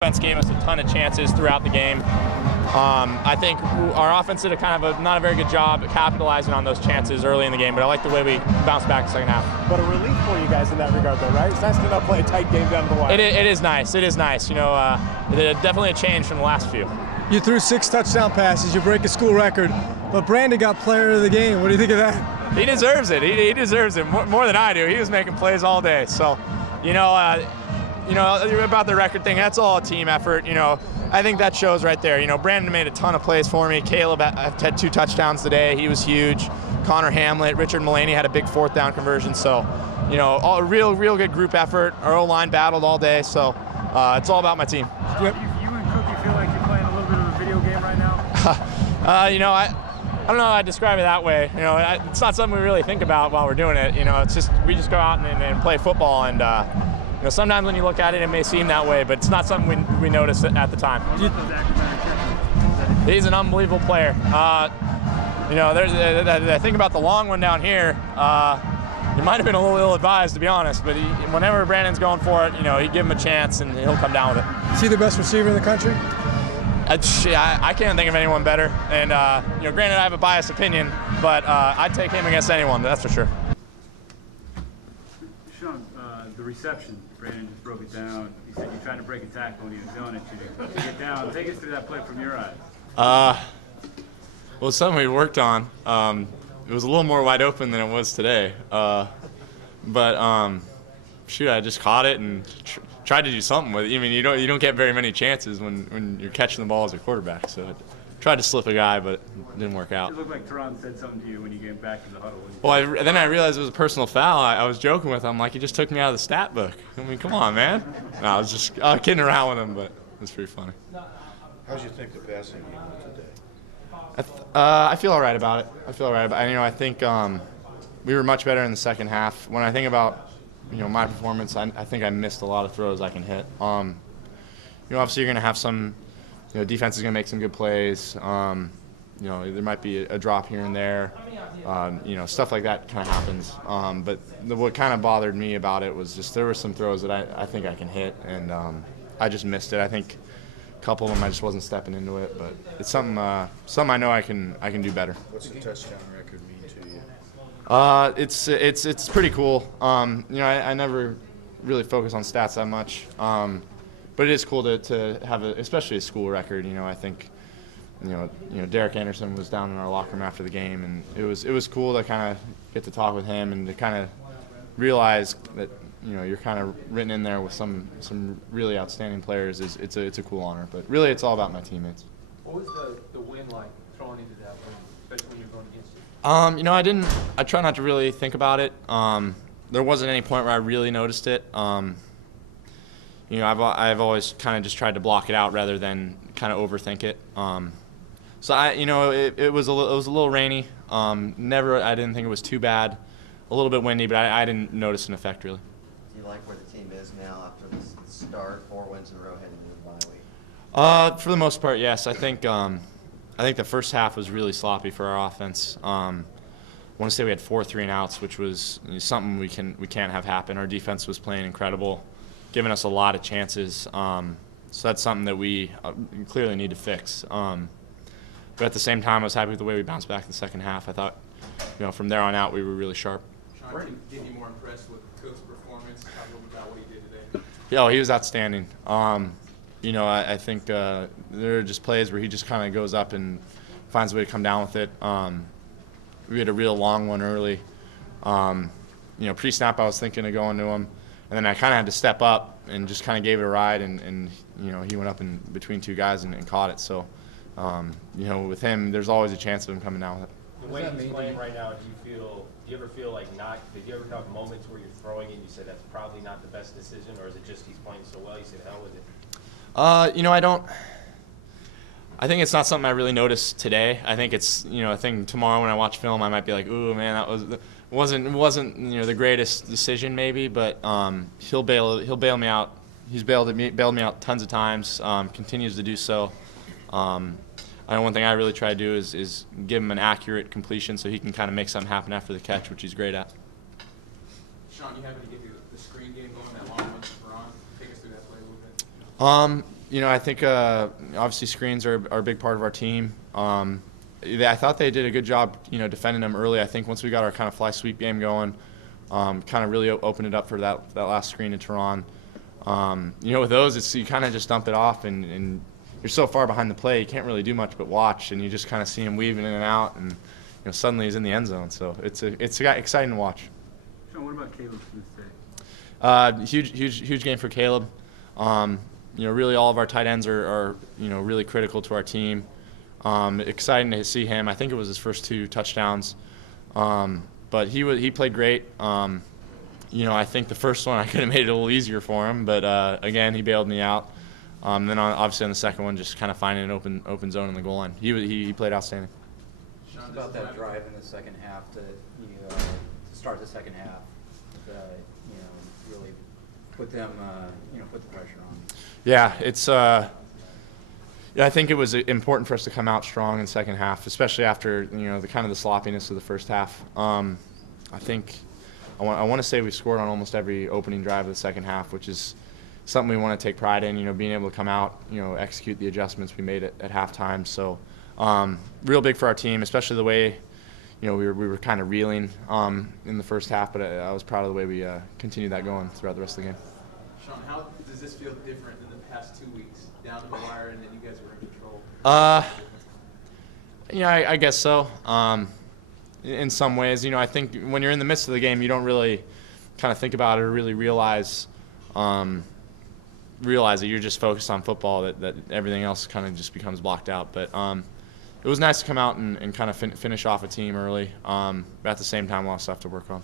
Defense gave us a ton of chances throughout the game. I think our offense did not a very good job capitalizing on those chances early in the game, but I like the way we bounced back the second half. But a relief for you guys in that regard, though, right? It's nice to not play a tight game down to the wire. It is nice. It is nice. You know, definitely a change from the last few. You threw 6 touchdown passes. You break a school record, but Brandon got player of the game. What do you think of that? He deserves it. He deserves it more than I do. He was making plays all day. So, you know, about the record thing, that's all a team effort. You know, I think that shows right there. You know, Brandon made a ton of plays for me. Caleb had 2 touchdowns today. He was huge. Connor Hamlet, Richard Mulaney had a big 4th down conversion. So, you know, a real good group effort. Our O-line battled all day. So, it's all about my team. You and Cookie feel like you're playing a little bit of a video game right now? You know, I don't know how I describe it that way. You know, it's not something we really think about while we're doing it. You know, it's just we just go out and play football, and you know, sometimes when you look at it, it may seem that way, but it's not something we notice at the time. He's an unbelievable player. You know, I think about the long one down here. He might have been a little ill-advised, to be honest, but whenever Brandon's going for it, you know, you give him a chance and he'll come down with it. Is he the best receiver in the country? I can't think of anyone better. And, you know, granted, I have a biased opinion, but I'd take him against anyone, that's for sure. Sean, the reception, Brandon just broke it down. He said you're trying to break a tackle and he was going at you to get down. Take us through that play from your eyes. Well, it's something we worked on. It was a little more wide open than it was today. Shoot, I just caught it and tried to do something with it. I mean, you don't get very many chances when you're catching the ball as a quarterback. So I tried to slip a guy, but it didn't work out. It looked like Teron said something to you when you came back to the huddle. Well, then I realized it was a personal foul. I was joking with him, like, he just took me out of the stat book. I mean, come on, man. No, I was just kidding around with him, but it was pretty funny. How did you think the passing game went today? I feel all right about it. You know, I think we were much better in the second half. When I think about, you know, my performance, I think I missed a lot of throws I can hit. You know, obviously you're going to have some, you know, defense is going to make some good plays. You know, there might be a drop here and there. You know, stuff like that kind of happens. But what kind of bothered me about it was just there were some throws that I think I can hit, and I just missed it. I think a couple of them I just wasn't stepping into it, but it's something I know I can do better. What's the touchdown record mean to you? It's pretty cool. You know, I never really focus on stats that much, but it is cool to have especially a school record. You know, I think you know Derek Anderson was down in our locker room after the game, and it was cool to kind of get to talk with him and to kind of realize that, you know, you're kind of written in there with some really outstanding players. It's a cool honor, but really it's all about my teammates. What was the win like throwing into that win, especially when you're going against it? You know, I try not to really think about it. There wasn't any point where I really noticed it. You know, I've always kind of just tried to block it out rather than kind of overthink it. So you know, it was a little rainy. I didn't think it was too bad. A little bit windy, but I didn't notice an effect really. Do you like where the team is now after this start, 4 wins in a row heading into the bye week? For the most part, yes. I think the first half was really sloppy for our offense. I want to say we had 4 3-and-outs, which was something we can't have happen. Our defense was playing incredible, giving us a lot of chances. So that's something that we clearly need to fix. But at the same time, I was happy with the way we bounced back in the second half. I thought, you know, from there on out, we were really sharp. Sean, did you more impressed with Cook's performance? Talk a little bit about what he did today. Yeah, he was outstanding. You know, I think there are just plays where he just kind of goes up and finds a way to come down with it. We had a real long one early. You know, pre-snap I was thinking of going to him, and then I kind of had to step up and just kind of gave it a ride, and you know, he went up in between 2 guys and caught it. So, you know, with him, there's always a chance of him coming down with it. The way he's playing right now, do you ever feel like did you ever have moments where you're throwing and you said that's probably not the best decision, or is it just he's playing so well you said hell with it? You know, I think it's not something I really noticed today. I think it's, you know, I think tomorrow when I watch film I might be like, ooh man, that wasn't you know, the greatest decision maybe, but he'll bail me out. He's bailed me out tons of times, continues to do so. I know one thing I really try to do is give him an accurate completion so he can kind of make something happen after the catch, which he's great at. Sean, you happen to get the screen game going, that long one for Ron? Take us through that play a little bit. I think obviously screens are a big part of our team. I thought they did a good job, defending them early. I think once we got our kind of fly sweep game going, kind of really opened it up for that last screen to Tehran. With those, you kind of just dump it off, and you're so far behind the play, you can't really do much but watch, and you just kind of see him weaving in and out, and suddenly he's in the end zone. So it's exciting to watch. Sean, what about Caleb Smith today? Huge game for Caleb. Really all of our tight ends are really critical to our team. Exciting to see him. I think it was his first 2 touchdowns, but he played great. I think the first one I could have made it a little easier for him, but again he bailed me out. Then obviously on the second one, just kind of finding an open zone in the goal line. He played outstanding. Sean, about that drive in the second half to start the second half, really put them, put the pressure on. Yeah, it's. I think it was important for us to come out strong in the second half, especially after the kind of the sloppiness of the first half. I think I want to say we scored on almost every opening drive of the second half, which is something we want to take pride in. Being able to come out, execute the adjustments we made at halftime. So real big for our team, especially the way we were kind of reeling in the first half, but I was proud of the way we continued that going throughout the rest of the game. Sean, how does this feel different than the past 2 weeks? Down to the wire, and then you guys were in control. I guess so. In some ways, I think when you're in the midst of the game, you don't really kind of think about it or really realize that you're just focused on football. That everything else kind of just becomes blocked out. But it was nice to come out and kind of finish off a team early. But at the same time, a lot of stuff to work on.